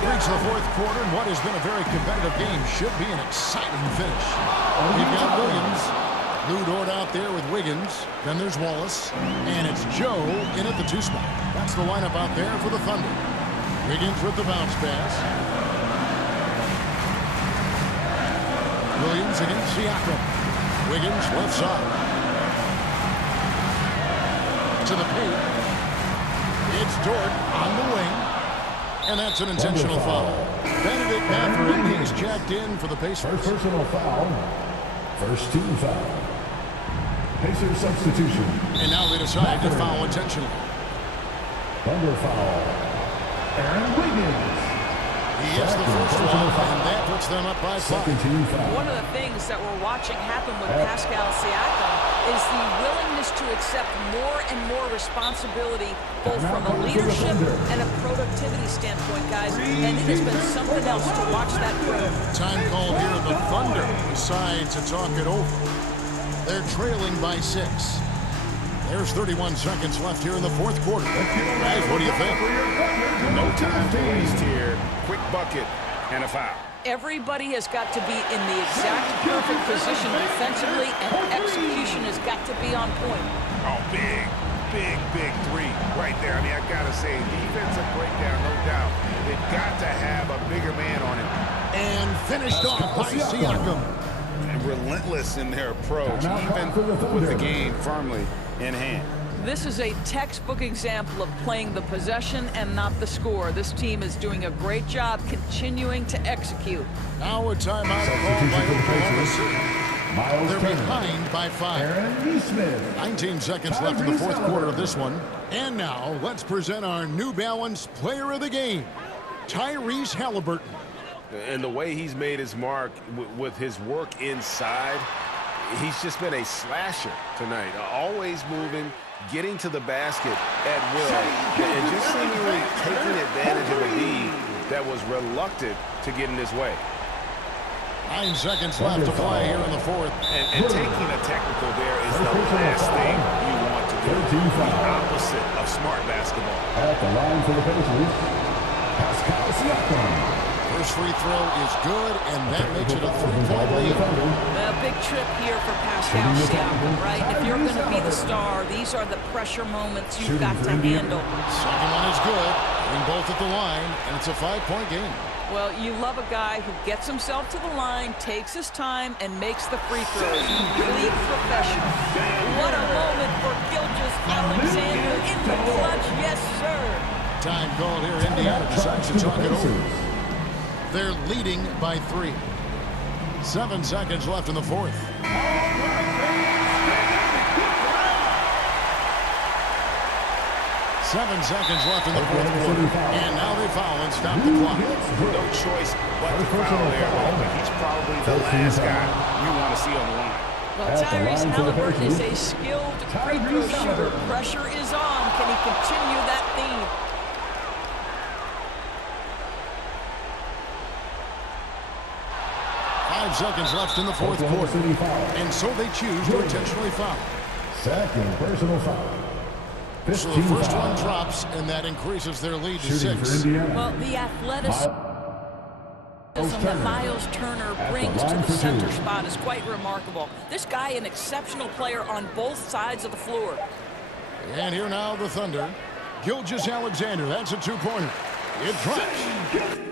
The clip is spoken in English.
We've reached the fourth quarter, and what has been a very competitive game should be an exciting finish. We've got Williams. Lou Dort out there with Wiggins. Then there's Wallace. And it's Joe in at the 2 spot. That's the lineup out there for the Thunder. Wiggins with the bounce pass. Williams against Siakam. Wiggins left side. To the paint. It's Dort on the wing. And that's an intentional foul. Benedict Mathurin is jacked in for the Pacers. First personal foul. First team foul. Pacers substitution. And now they decide to foul intentionally. Thunder foul. Aaron Wiggins. He hits the first one, and that puts them up by 5. Second team foul. One of the things that we're watching happen with Pascal Siakam is the willingness to accept more and more responsibility, both from a leadership and a productivity standpoint, guys. And it has been something else to watch that grow. Time called here. The Thunder decide to talk it over. They're trailing by 6. There's 31 seconds left here in the fourth quarter. Guys, what do you think? No time to waste here. Quick bucket and a foul. Everybody has got to be in the exact perfect position defensively, and execution has got to be on point. Oh, big three right there. I mean, I got to say, defensive breakdown, no doubt. They've got to have a bigger man on it. And finished off by Siakam. And relentless in their approach, even with the game firmly in hand. This is a textbook example of playing the possession and not the score. This team is doing a great job continuing to execute. Now a timeout called by Oklahoma City. They're behind by 5. Aaron Nesmith. 19 seconds left in the fourth quarter of this one. And now let's present our New Balance Player of the Game, Tyrese Halliburton. And the way he's made his mark with his work inside, he's just been a slasher tonight. Always moving, getting to the basket at will, and just seemingly taking advantage of a lead that was reluctant to get in his way. 9 seconds left to play here in the fourth. And taking a technical there is the last thing you want to do. The opposite of smart basketball. At the line for the Pacers, Pascal Siakam. First free throw is good, and that makes it a 3-point lead. A big trip here for Pascal Siakam, right? If you're going to be the star, these are the pressure moments you've got to handle. Second one is good, getting both at the line, and it's a 5-point game. Well, you love a guy who gets himself to the line, takes his time, and makes the free throws. Really professional. What a moment for Gilgeous-Alexander in the clutch. Yes, sir. Time called here. Indiana decides to talk it over. They're leading by 3. 7 seconds left in the fourth. 7 seconds left in the fourth quarter. And now they foul and stop the clock. No choice but to foul there. But he's probably the last guy you want to see on the line. Well, Tyrese Halliburton is a skilled free throw shooter. Pressure is on. Can he continue that theme? Five seconds left in the fourth quarter. And so they choose to intentionally foul. Second personal foul. So the first one drops, and that increases their lead to 6. Well, the athleticism that Miles Turner brings to the center spot is quite remarkable. This guy, an exceptional player on both sides of the floor. And here now the Thunder. Gilgeous-Alexander, that's a 2-pointer. It drops.